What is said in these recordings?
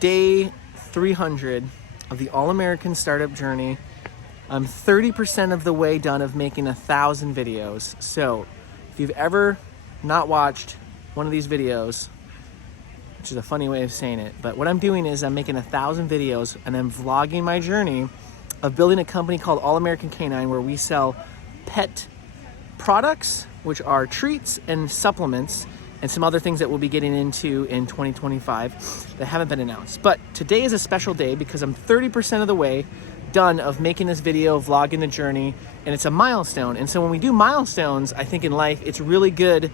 day 300 of the All-American Startup Journey. I'm 30% of the way done of making 1,000 videos. So if you've ever not watched one of these videos, which is a funny way of saying it, but what I'm doing is I'm making 1,000 videos and I'm vlogging my journey of building a company called All American Canine, where we sell pet products, which are treats and supplements, and some other things that we'll be getting into in 2025 that haven't been announced. But today is a special day because I'm 30% of the way done of making this video, vlogging the journey, and it's a milestone. And so when we do milestones, I think in life, it's really good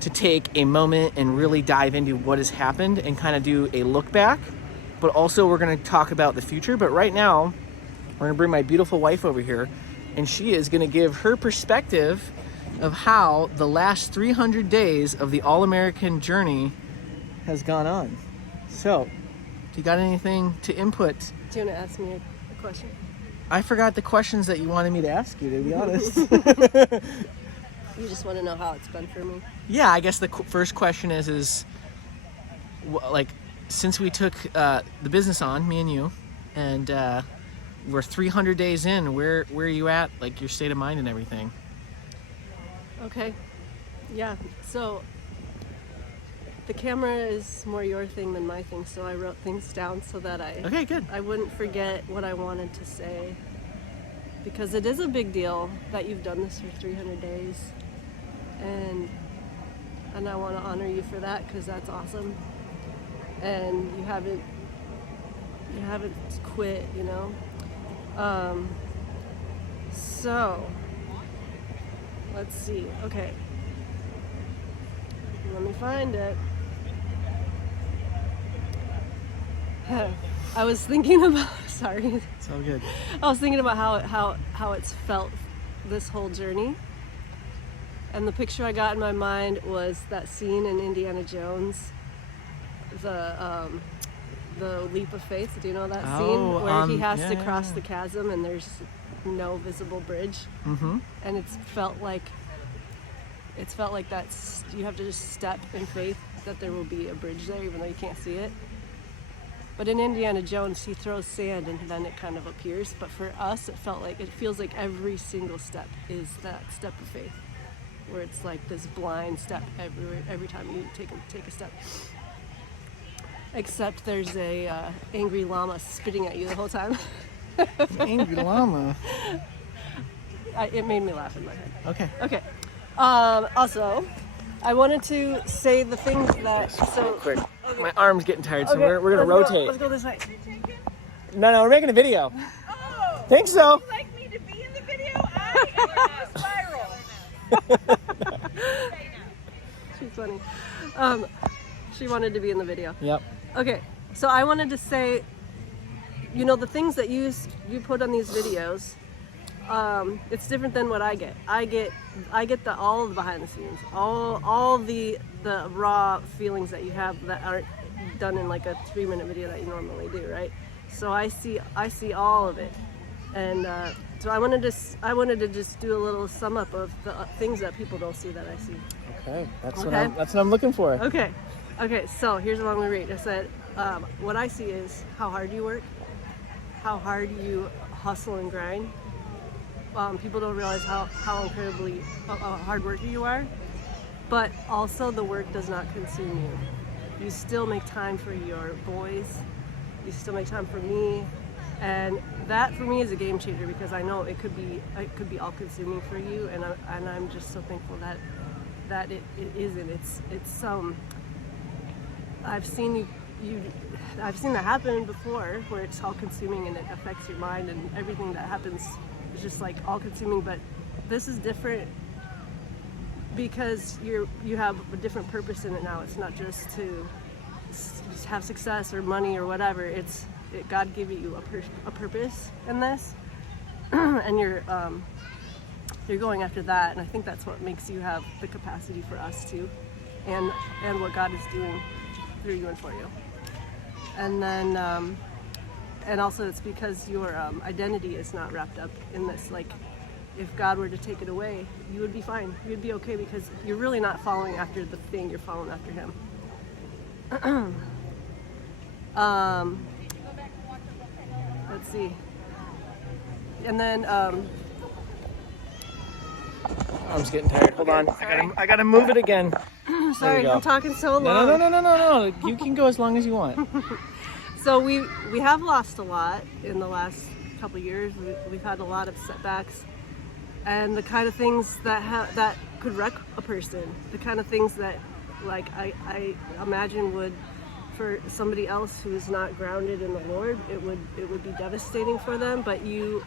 to take a moment and really dive into what has happened and kind of do a look back. But also we're gonna talk about the future. But right now, we're gonna bring my beautiful wife over here, and she is gonna give her perspective of how the last 300 days of the All-American Journey has gone on. So, do you got anything to input? Do you want to ask me a question? I forgot the questions that you wanted me to ask you, to be honest. You just want to know how it's been for me? Yeah, I guess the first question is like, since we took the business on, me and you, and we're 300 days in, where are you at, like your state of mind and everything? Okay. Yeah. So the camera is more your thing than my thing, so I wrote things down so that Okay, good. I wouldn't forget what I wanted to say, because it is a big deal that you've done this for 300 days, and I want to honor you for that, because that's awesome. And you haven't quit, you know. So let's see. Okay, let me find it. I was thinking about, sorry. It's all good. I was thinking about how it's felt this whole journey. And the picture I got in my mind was that scene in Indiana Jones, the leap of faith. Do you know that scene where he has to cross the chasm and there's no visible bridge? Mm-hmm. And it's felt like that's, you have to just step in faith that there will be a bridge there, even though you can't see it. But in Indiana Jones, he throws sand and then it kind of appears. But for us, it feels like every single step is that step of faith, where it's like this blind step every time you take a step. Except there's a angry llama spitting at you the whole time. Angry llama. It made me laugh in my head. Okay. Also, I wanted to say the things that. So Quick. Okay. My arm's getting tired, so Okay, we're gonna rotate. Let's go this way. No, we're making a video. Oh, Think so. would you like me to be in the video? I am on a spiral. She's funny. She wanted to be in the video. Yep. Okay, so I wanted to say, you know, the things that you put on these videos, it's different than what I get. I get all of the behind the scenes, all the raw feelings that you have that aren't done in like a 3-minute video that you normally do, right? So I see all of it, and so I wanted to just do a little sum up of the things that people don't see that I see. Okay. That's Okay. what I'm looking for. Okay, so here's what I'm gonna read. I said, what I see is how hard you work, how hard you hustle and grind. People don't realize how incredibly hard worker you are, but also the work does not consume you. You still make time for your boys, you still make time for me, and that for me is a game changer, because I know it could be all consuming for you, and I'm just so thankful that it isn't. It's I've seen that happen before, where it's all consuming and it affects your mind, and everything that happens is just like all consuming. But this is different because you have a different purpose in it now. It's not just to have success or money or whatever. God gave you a purpose in this, and you're going after that. And I think that's what makes you have the capacity for us too, and what God is doing through you and for you. And then and also it's because your identity is not wrapped up in this. Like, if God were to take it away, you would be fine. You'd be okay, because you're really not following after the thing, you're following after him. Let's see. And then Arm's getting tired. Hold on. sorry. I gotta move it again. Sorry, go. I'm talking so long. No. You can go as long as you want. So we have lost a lot in the last couple of years. We've had a lot of setbacks, and the kind of things that could wreck a person, the kind of things that, like, I imagine would, for somebody else who is not grounded in the Lord, it would be devastating for them. But you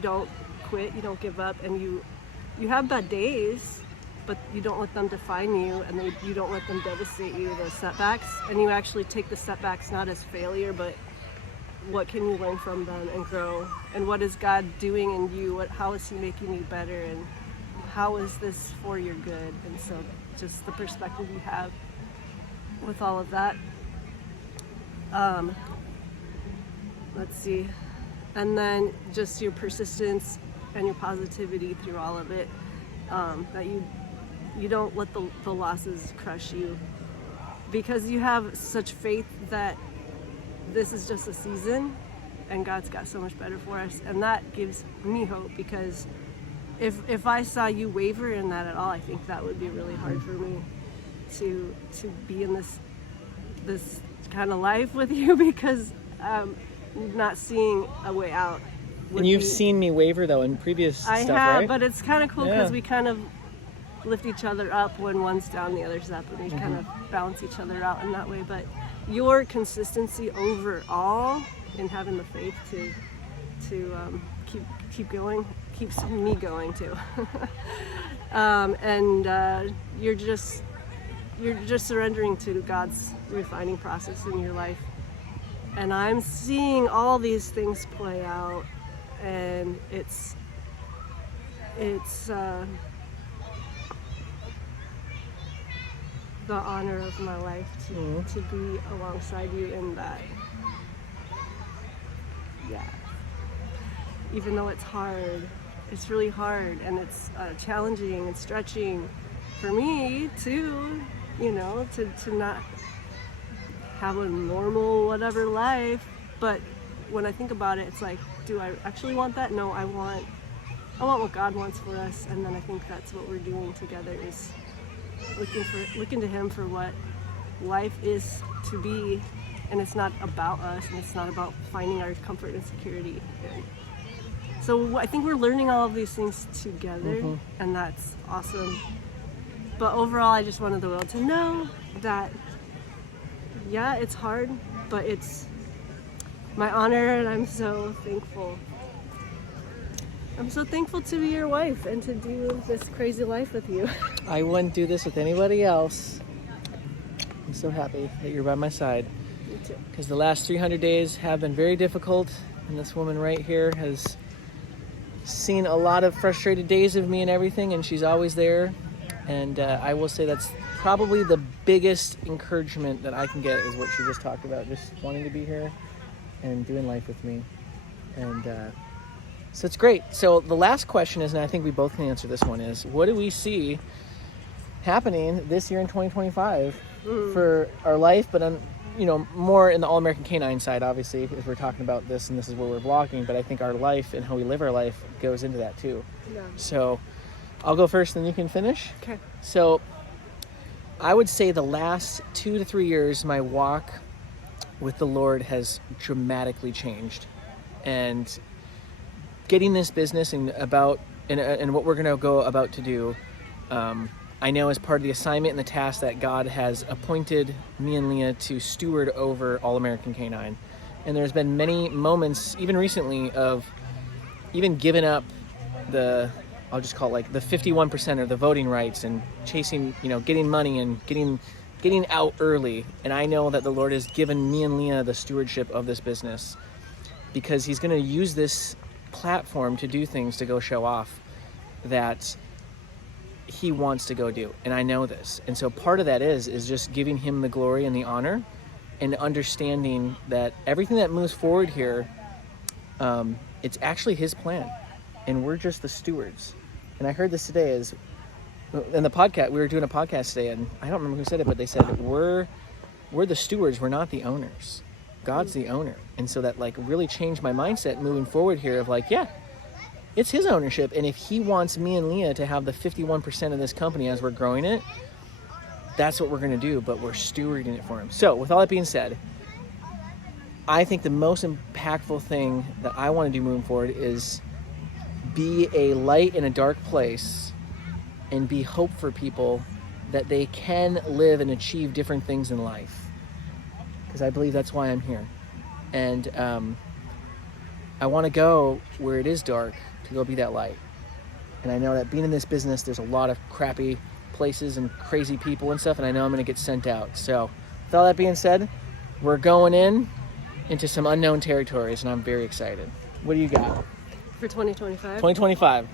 don't quit, you don't give up, and you have bad days, but you don't let them define you, and you don't let them devastate you, those setbacks. And you actually take the setbacks not as failure, but what can you learn from them and grow? And what is God doing in you? How is He making you better? And how is this for your good? And so just the perspective you have with all of that. Let's see. And then just your persistence and your positivity through all of it, that you don't let the losses crush you, because you have such faith that this is just a season and God's got so much better for us. And that gives me hope, because if I saw you waver in that at all, I think that would be really hard for me to be in this kind of life with you, because not seeing a way out. And you've seen me waver though in previous I stuff, have, right? but it's kind of cool because Yeah. we kind of lift each other up when one's down, the other's up, and we kind of balance each other out in that way. But your consistency overall in having the faith to keep going keeps me going too. And you're just surrendering to God's refining process in your life. And I'm seeing all these things play out, and it's the honor of my life to be alongside you in that. Yeah. Even though it's hard, it's really hard, and it's challenging and stretching for me too, to not have a normal whatever life. But when I think about it, it's like, do I actually want that? No, I want what God wants for us. And then I think that's what we're doing together, is looking to Him for what life is to be. And it's not about us, and it's not about finding our comfort and security. And so I think we're learning all of these things together, and that's awesome. But overall, I just wanted the world to know that, yeah, it's hard, but it's my honor, and I'm so thankful. I'm so thankful to be your wife and to do this crazy life with you. I wouldn't do this with anybody else. I'm so happy that you're by my side, Me too. because the last 300 days have been very difficult, and this woman right here has seen a lot of frustrated days of me and everything, and she's always there. And I will say that's probably the biggest encouragement that I can get, is what she just talked about, just wanting to be here and doing life with me. And so it's great. So the last question is, and I think we both can answer this one, is what do we see happening this year in 2025 for our life, but more in the All-American Canine side, obviously, as we're talking about this, and this is where we're vlogging, but I think our life and how we live our life goes into that too. Yeah. So I'll go first, then you can finish. Okay. So I would say the last 2 to 3 years, my walk with the Lord has dramatically changed. And getting this business and what we're going to go about to do, I know as part of the assignment and the task that God has appointed me and Leah to steward over All-American Canine. And there's been many moments, even recently, of even giving up I'll just call it like the 51% or the voting rights, and chasing, getting money and getting out early. And I know that the Lord has given me and Leah the stewardship of this business, because He's going to use this platform to do things, to go show off that He wants to go do. And I know this. And so part of that is just giving Him the glory and the honor, and understanding that everything that moves forward here, it's actually His plan, and we're just the stewards. And I heard this today in the podcast. We were doing a podcast today, and I don't remember who said it, but they said we're the stewards, we're not the owners. God's the owner. And so that like really changed my mindset moving forward here of like, yeah, it's his ownership. And if he wants me and Leah to have the 51% of this company as we're growing it, that's what we're going to do, but we're stewarding it for him. So with all that being said, I think the most impactful thing that I want to do moving forward is be a light in a dark place and be hope for people that they can live and achieve different things in life. Because I believe that's why I'm here. And I want to go where it is dark to go be that light. And I know that being in this business, there's a lot of crappy places and crazy people and stuff, and I know I'm going to get sent out. So with all that being said, we're going into some unknown territories, and I'm very excited. What do you got? For 2025? 2025.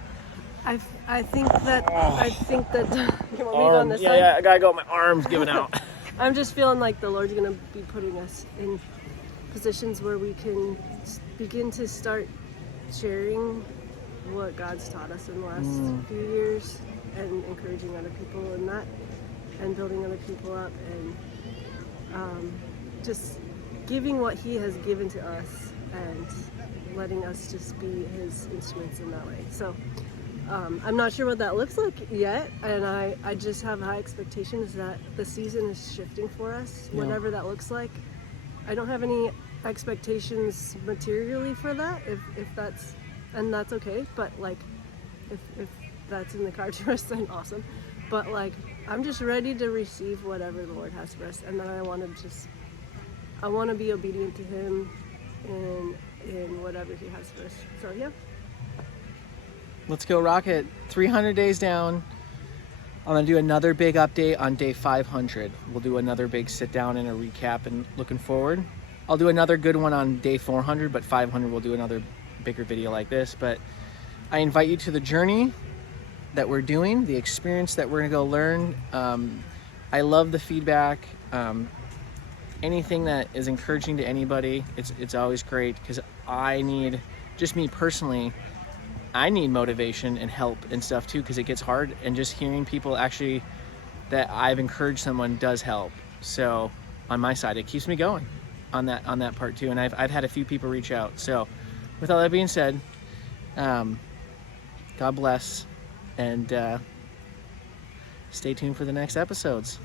I think that you want me to go on this side? Yeah, I gotta go. My arm's giving out. I'm just feeling like the Lord's gonna be putting us in positions where we can begin to start sharing what God's taught us in the last few years and encouraging other people in that and building other people up and just giving what he has given to us and letting us just be his instruments in that way. So I'm not sure what that looks like yet, and I just have high expectations that the season is shifting for us, whatever that looks like. I don't have any expectations materially for that, if that's, and that's okay, but like if that's in the cards for us, then awesome. But like I'm just ready to receive whatever the Lord has for us, and then I want to be obedient to him in whatever he has for us. So yeah. Let's go rock it. 300 days down. I'm going to do another big update on day 500. We'll do another big sit down and a recap and looking forward. I'll do another good one on day 400, but 500 we'll do another bigger video like this. But I invite you to the journey that we're doing, the experience that we're going to go learn. I love the feedback. Anything that is encouraging to anybody, it's always great, because I need, just me personally, I need motivation and help and stuff too, because it gets hard, and just hearing people actually that I've encouraged someone does help. So on my side, it keeps me going on that part too. And I've had a few people reach out. So with all that being said, God bless, and stay tuned for the next episodes.